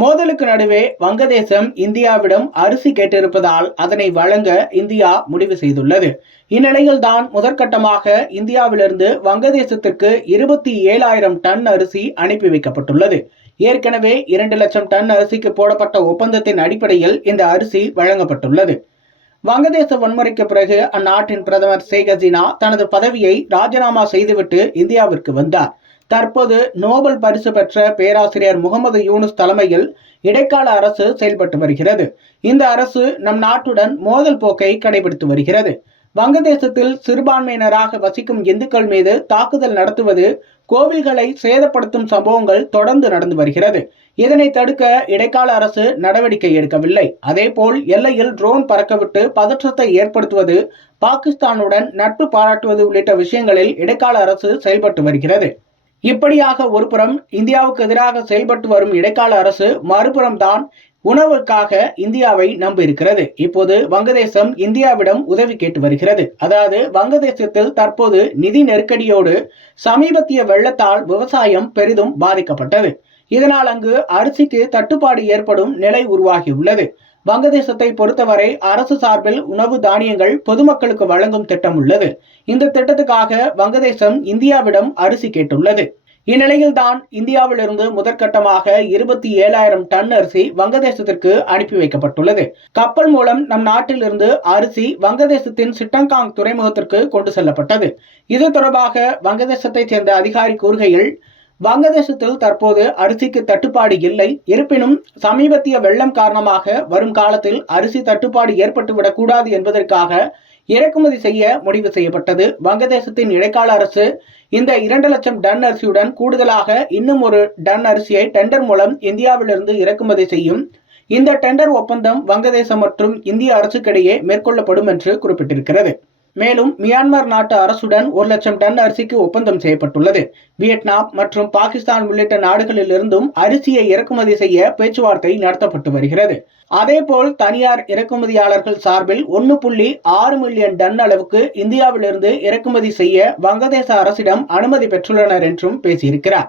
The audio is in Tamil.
மோதலுக்கு நடுவே வங்கதேசம் இந்தியாவிடம் அரிசி கேட்டிருப்பதால் அதனை வழங்க இந்தியா முடிவு செய்துள்ளது. இந்நிலையில்தான் முதற்கட்டமாக இந்தியாவிலிருந்து வங்கதேசத்திற்கு இருபத்தி ஏழாயிரம் டன் அரிசி அனுப்பி வைக்கப்பட்டுள்ளது. ஏற்கனவே இரண்டு லட்சம் டன் அரிசிக்கு போடப்பட்ட ஒப்பந்தத்தின் அடிப்படையில் இந்த அரிசி வழங்கப்பட்டுள்ளது. வங்கதேச வன்முறைக்கு பிறகு அந்நாட்டின் பிரதமர் ஷேக் ஹசீனா தனது பதவியை ராஜினாமா செய்துவிட்டு இந்தியாவிற்கு வந்தார். தற்போது நோபல் பரிசு பெற்ற பேராசிரியர் முகமது யூனுஸ் தலைமையில் இடைக்கால அரசு செயல்பட்டு வருகிறது. இந்த அரசு நம் நாட்டுடன் மோதல் போக்கை கடைபிடித்து வருகிறது. வங்கதேசத்தில் சிறுபான்மையினராக வசிக்கும் இந்துக்கள் மீது தாக்குதல் நடத்துவது கோவில்களை சேதப்படுத்தும் சம்பவங்கள் தொடர்ந்து நடந்து வருகிறது. இதனை தடுக்க இடைக்கால அரசு நடவடிக்கை எடுக்கவில்லை. அதேபோல் எல்லையில் ட்ரோன் பறக்கவிட்டு பதற்றத்தை ஏற்படுத்துவது பாகிஸ்தானுடன் நட்பு பாராட்டுவது உள்ளிட்ட விஷயங்களில் இடைக்கால அரசு செயல்பட்டு வருகிறது. இப்படியாக ஒருபுறம் இந்தியாவுக்கு எதிராக செயல்பட்டு வரும் இடைக்கால அரசு மறுபுறம் தான் உணவுக்காக இந்தியாவை நம்பியிருக்கிறது. இப்போது வங்கதேசம் இந்தியாவிடம் உதவி கேட்டு வருகிறது. அதாவது வங்கதேசத்தில் தற்போது நிதி நெருக்கடியோடு சமீபத்திய வெள்ளத்தால் விவசாயம் பெரிதும் பாதிக்கப்பட்டது. இதனால் அங்கு அரிசிக்கு தட்டுப்பாடு ஏற்படும் நிலை உருவாகியுள்ளது. வங்கதேசத்தை பொறுத்தவரை அரசு சார்பில் உணவு தானியங்கள் பொதுமக்களுக்கு வழங்கும் திட்டம் உள்ளது. இந்த திட்டத்துக்காக வங்கதேசம் இந்தியாவிடம் அரிசி கேட்டுள்ளது. இந்நிலையில்தான் இந்தியாவிலிருந்து முதற்கட்டமாக இருபத்தி ஏழாயிரம் டன் அரிசி வங்கதேசத்திற்கு அனுப்பி வைக்கப்பட்டுள்ளது. கப்பல் மூலம் நம் நாட்டிலிருந்து அரிசி வங்கதேசத்தின் சிட்டங்காங் துறைமுகத்திற்கு கொண்டு செல்லப்பட்டது. இது தொடர்பாக வங்கதேசத்தைச் சேர்ந்த அதிகாரி கூறுகையில் வங்கதேசத்தில் தற்போது அரிசிக்கு தட்டுப்பாடு இல்லை. இருப்பினும் சமீபத்திய வெள்ளம் காரணமாக வரும் காலத்தில் அரிசி தட்டுப்பாடு ஏற்பட்டுவிடக்கூடாது என்பதற்காக இறக்குமதி செய்ய முடிவு செய்யப்பட்டது. வங்கதேசத்தின் இடைக்கால அரசு இந்த இரண்டு லட்சம் டன் அரிசியுடன் கூடுதலாக இன்னும் ஒரு டன் அரிசியை டெண்டர் மூலம் இந்தியாவிலிருந்து இறக்குமதி செய்யும். இந்த டெண்டர் ஒப்பந்தம் வங்கதேசம் மற்றும் இந்திய அரசுக்கிடையே மேற்கொள்ளப்படும் என்று குறிப்பிட்டிருக்கிறது. மேலும் மியான்மர் நாட்டு அரசுடன் ஒரு லட்சம் டன் அரிசிக்கு ஒப்பந்தம் செய்யப்பட்டுள்ளது. வியட்நாம் மற்றும் பாகிஸ்தான் உள்ளிட்ட நாடுகளிலிருந்தும் அரிசியை இறக்குமதி செய்ய பேச்சுவார்த்தை நடத்தப்பட்டு வருகிறது. அதேபோல் தனியார் இறக்குமதியாளர்கள் சார்பில் ஒன்று புள்ளி ஆறு மில்லியன் டன் அளவுக்கு இந்தியாவிலிருந்து இறக்குமதி செய்ய வங்கதேச அரசிடம் அனுமதி பெற்றுள்ளனர் என்றும் பேசியிருக்கிறார்.